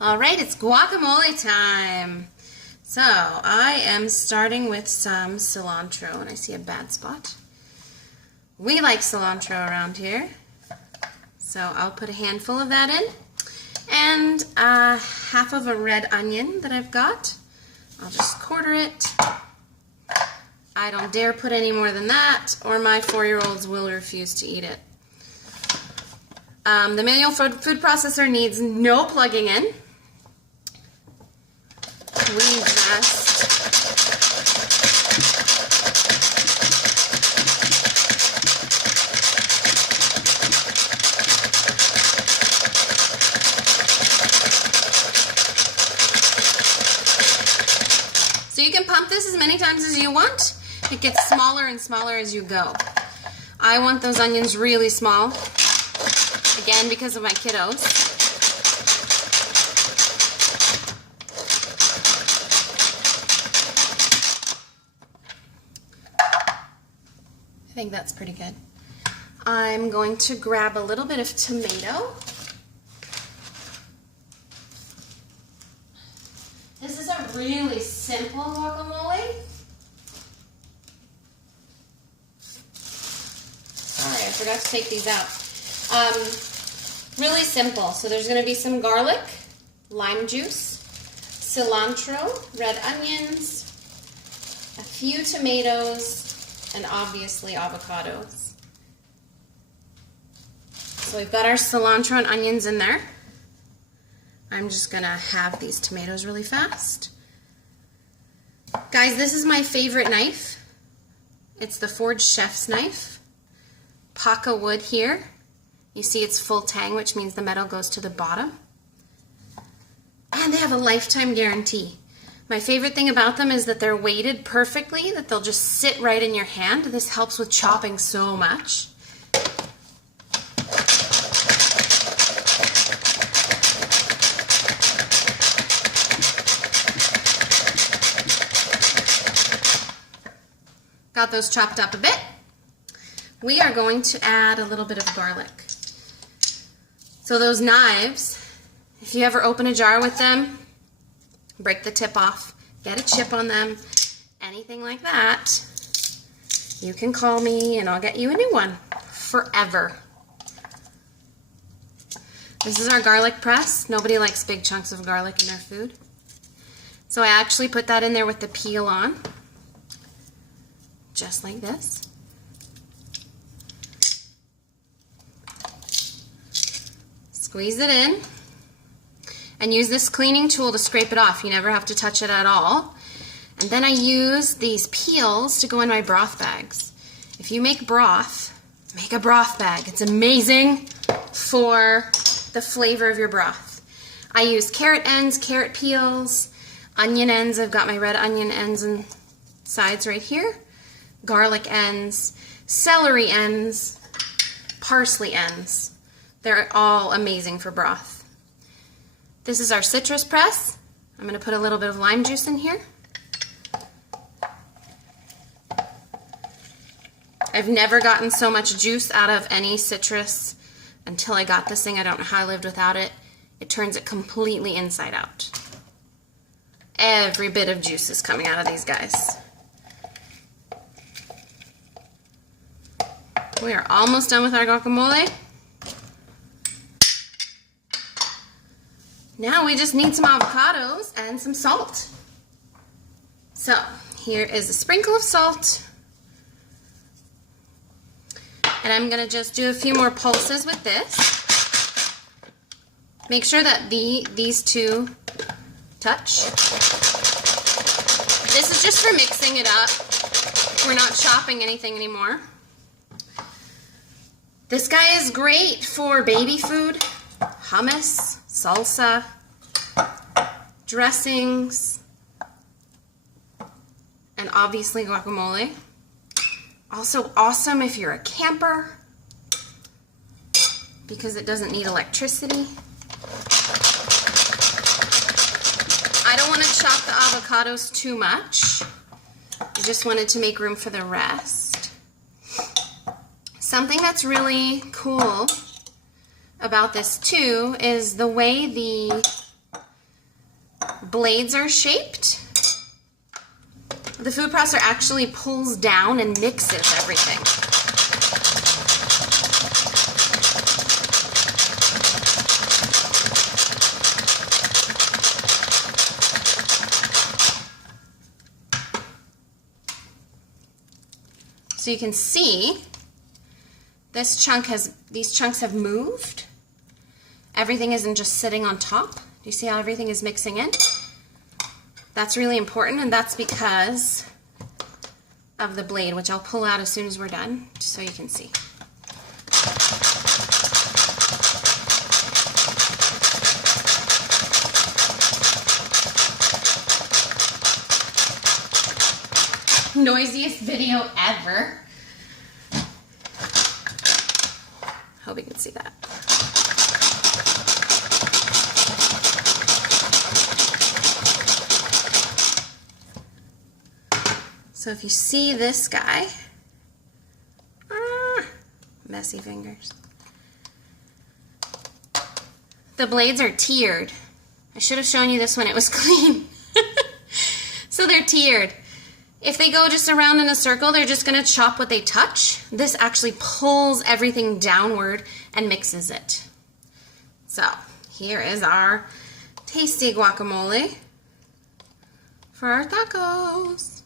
Alright, it's guacamole time. So, I am starting with some cilantro, and I see a bad spot. We like cilantro around here, so I'll put a handful of that in. And half of a red onion that I've got. I'll just quarter it. I don't dare put any more than that, or my 4-year-olds will refuse to eat it. The manual food processor needs no plugging in. We just so you can pump this as many times as you want. It gets smaller and smaller as you go. I want those onions really small, again because of my kiddos. I think that's pretty good. I'm going to grab a little bit of tomato. This is a really simple guacamole. Sorry, I forgot to take these out. Really simple. So there's going to be some garlic, lime juice, cilantro, red onions, a few tomatoes, and obviously avocados. So we've got our cilantro and onions in there. I'm just gonna have these tomatoes really fast. Guys, this is my favorite knife. It's the Forge Chef's knife. Paca wood here. You see it's full tang, which means the metal goes to the bottom. And they have a lifetime guarantee. My favorite thing about them is that they're weighted perfectly, that they'll just sit right in your hand. This helps with chopping so much. Got those chopped up a bit. We are going to add a little bit of garlic. So those knives, if you ever open a jar with them, break the tip off, get a chip on them, anything like that, you can call me and I'll get you a new one forever. This is our garlic press. Nobody likes big chunks of garlic in their food. So I actually put that in there with the peel on, just like this. Squeeze it in. And use this cleaning tool to scrape it off. You never have to touch it at all. And then I use these peels to go in my broth bags. If you make broth, make a broth bag. It's amazing for the flavor of your broth. I use carrot ends, carrot peels, onion ends. I've got my red onion ends and sides right here. Garlic ends, celery ends, parsley ends. They're all amazing for broth. This is our citrus press. I'm going to put a little bit of lime juice in here. I've never gotten so much juice out of any citrus until I got this thing. I don't know how I lived without it. It turns it completely inside out. Every bit of juice is coming out of these guys. We are almost done with our guacamole. Now we just need some avocados and some salt. So here is a sprinkle of salt. And I'm going to just do a few more pulses with this. Make sure that these two touch. This is just for mixing it up. We're not chopping anything anymore. This guy is great for baby food, hummus, salsa, dressings, and obviously guacamole. Also awesome if you're a camper because it doesn't need electricity. I don't want to chop the avocados too much. I just wanted to make room for the rest. Something that's really cool about this too is the way the blades are shaped, the food processor actually pulls down and mixes everything. So you can see these chunks have moved. Everything isn't just sitting on top. Do you see how everything is mixing in? That's really important, and that's because of the blade, which I'll pull out as soon as we're done, just so you can see. Noisiest video ever. Hope you can see that. So if you see this guy, messy fingers. The blades are tiered. I should have shown you this when it was clean. So they're tiered. If they go just around in a circle, they're just gonna chop what they touch. This actually pulls everything downward and mixes it. So here is our tasty guacamole for our tacos.